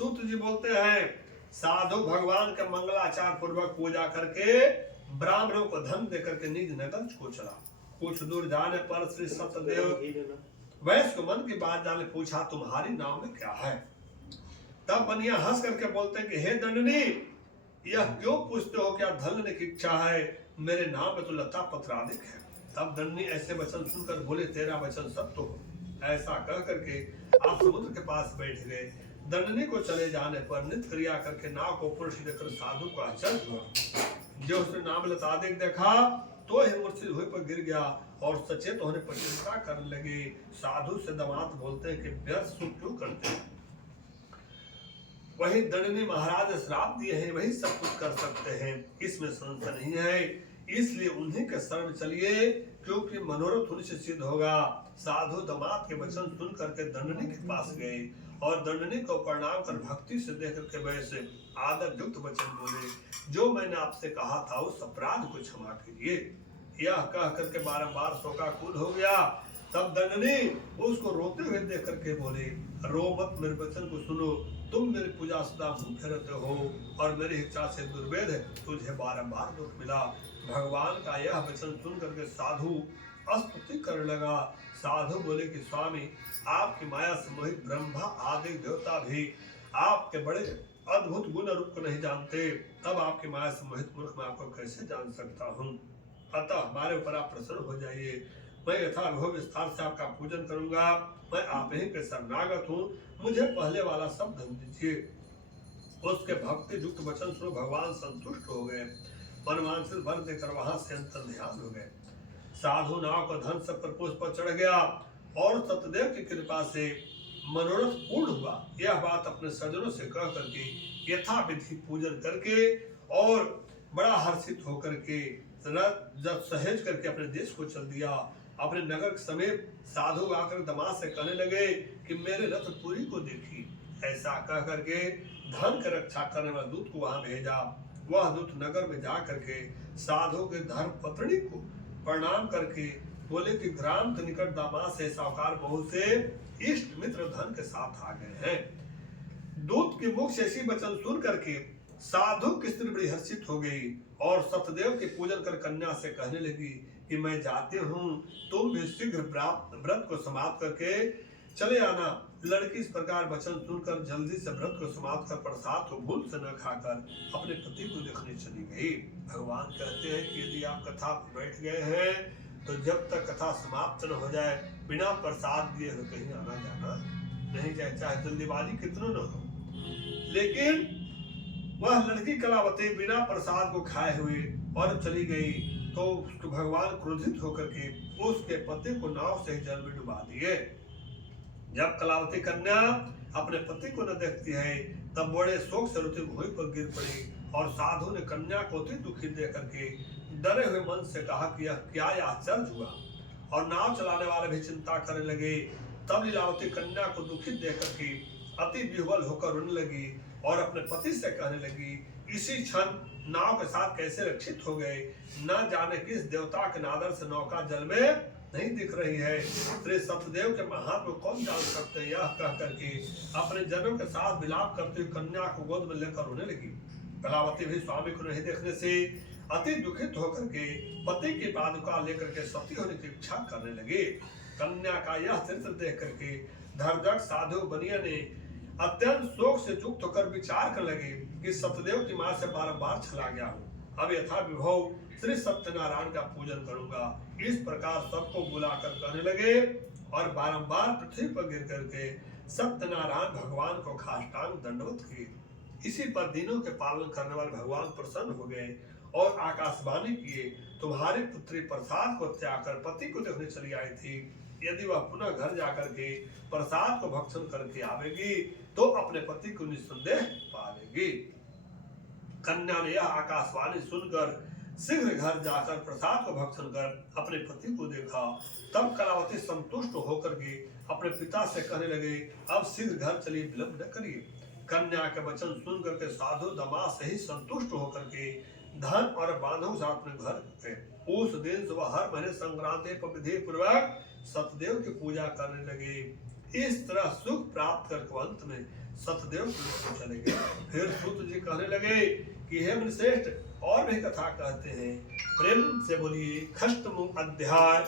सूत जी बोलते हैं साधु भगवान के मंगलाचार पूर्वक पूजा करके ब्राह्मणों को धन देकर के निज नगर को चला। कुछ दूर जाने पर श्री सत्यदेव वैश्य को मन की बात जाने पूछा तुम्हारी नाम में क्या है। तब बनिया हंस करके बोलते हैं कि हे दंडनी यह क्यों पूछते हो, क्या धन लेने की इच्छा है, मेरे नाम में तो लता पत्र अधिक है। तब दंडनी ऐसे वचन सुनकर बोले तेरा वचन सत्य हो। ऐसा कह करके आप समुद्र के पास बैठ गए। दंडनी को चले जाने पर नित्य क्रिया करके नाव को पुरुष देकर साधु को आश्चर्य हुआ। जो उसने नाम लता अधिक देखा तो ही मूर्छित हुए पर गिर गया और सचेत होने पर चिंता करने लगे। साधु से दामाद बोलते हैं कि व्यर्थ सुख क्यों करते हैं, वही दंडनी महाराज श्राप दिए हैं, वही सब कुछ कर सकते हैं, इसमें संशय नहीं है। इसलिए उन्हीं के शरण चलिए क्योंकि मनोरथ उनसे सिद्ध होगा। साधु दामाद के वचन सुन करके दंडनी के पास गए और दंडनी को प्रणाम कर भक्ति से देख करके वैसे आदर युक्त वचन बोले, जो मैंने आपसे कहा था उस अपराध को क्षमा कीजिए। यह कह करके बारंबार शोकाकुल हो गया। तब दंडनी उसको रोते हुए देख करके बोले रो मत, मेरे वचन को सुनो, तुम मेरी पूजा सदा मुंह फेरते हो और मेरी इच्छा से दुर्वेद है, तुझे बारंबार दुख मिला। भगवान का यह वचन सुन करके साधु स्तुति करने लगा। साधु बोले कि स्वामी आपकी माया से मोहित ब्रह्मा आदि देवता भी आपके बड़े अद्भुत गुण रूप को नहीं जानते, तब आपकी माया से मोहित मूर्ख मैं आपको कैसे जान सकता हूँ। अतः हमारे ऊपर आप प्रसन्न हो जाइए, मैं यथाविधि विस्तार से आपका पूजन करूंगा। मैं आप ही के शरणागत हूँ, मुझे पहले वाला सब धन दीजिए। उसके भक्ति युक्त वचन सुनो भगवान संतुष्ट हो गए, मनवांछित वर देकर वहां से अंतर ध्यान हो गए। साधु नाव का धन सब पर पुष्प पर चढ़ गया और सतदेव की कृपा से मनोरथ पूर्ण हुआ। यह बात अपने सज्जनों से कह करके यथाविधि पूजन करके और बड़ा हर्षित होकर के जब सहेज करके अपने देश को चल दिया। अपने नगर समेत साधु आकर दामाद से कहने लगे कि मेरे रथपुरी को देखी। ऐसा कह करके धन की रक्षा करने वाले दूत को वहां भेजा। वह दूत नगर में जा करके साधु के धर्म पत्नी को प्रणाम करके बोले कि ग्राम के निकट दामाद से साहूकार बहू से इष्ट मित्र धन के साथ आ गए हैं। दूत के मुख से ऐसी वचन सुन करके साधु की स्त्री बड़ी हर्षित हो गई और सत्यदेव के पूजन कर कन्या से कहने लगी कि मैं जाती हूँ, तुम भी शीघ्र व्रत को समाप्त करके चले आना। लड़की इस प्रकार वचन सुनकर जल्दी से व्रत को समाप्त कर प्रसाद को भूल से न खाकर अपने पति को देखने चली गई। भगवान कहते हैं कि यदि आप कथा बैठ गए हैं तो जब तक कथा समाप्त न हो जाए बिना प्रसाद दिए हुए कहीं आना जाना नहीं चाहिए, चाहे जल्दीबाजी कितना न हो। लेकिन वह लड़की कलावती बिना प्रसाद को खाए हुए और चली गई तो भगवान क्रोधित होकर के उसके पति को नाव से जल में डुबा दिए। जब कलावती कन्या अपने पति को न देखती है तब बड़े शोक से रोती भूमि पर गिर पड़ी और साधु ने कन्या को अति दुखी देख करके डरे हुए मन से कहा कि यह क्या आश्चर्य हुआ, और नाव चलाने वाले भी चिंता करने लगे। तब लीलावती कन्या को दुखी देख करके अति विह्वल होकर रोने लगी और अपने पति से कहने लगी इसी क्षण नाव के साथ कैसे रक्षित हो गए, न जाने किस देवता के नादर से नौका जल में नहीं दिख रही है। श्री सत्यदेव के महात्मा कौन जान सकते, यह कह करके अपने जनों के साथ विलाप करते हुए कन्या को गोद में लेकर रोने लगी। कलावती भी स्वामी को नहीं देखने से अति दुखित होकर के पति की पादुका लेकर के सती होने की इच्छा करने लगे। कन्या का यह चरित्र देख करके धर्मजट साधु बनिया ने अत्यंत शोक से युक्त होकर विचार कर लगे कि सत्यदेव की मां से बारंबार छला गया हूँ, अब यथा विभव श्री सत्यनारायण का पूजन करूंगा। इस प्रकार सबको बुलाकर कहने लगे और बारंबार पृथ्वी पर गिर करके सत्यनारायण भगवान को खाष्टांग दंडवत किए। इसी पर दिनों के पालन करने वाले भगवान प्रसन्न हो गए और आकाशवाणी किए तुम्हारी पुत्री प्रसाद को त्याग कर पति को देखने चली आई थी, यदि वह पुनः घर जाकर के प्रसाद को भक्षण करके आवेगी तो अपने पति को निस्संदेह पालेगी। कन्या ने यह आकाशवाणी सुनकर शीघ्र घर जाकर प्रसाद को भक्षण कर अपने पति को देखा। तब कलावती संतुष्ट होकर के अपने पिता से कहने लगे अब शीघ्र घर चलिए, विलंब न करिए। कन्या के वचन सुन करके साधु दामाद से ही संतुष्ट होकर के धन और बांधव साथ में घर गए। उस दिन सुबह हर महीने संक्रांति पर विधि पूर्वक सतदेव की पूजा करने लगे। इस तरह सुख प्राप्त करके अंत में सतदेव को चले गए। फिर सूत जी कहने लगे कि हे मुनिश्रेष्ठ और भी कथा कहते हैं, प्रेम से बोलिए। खष्टमु अध्याय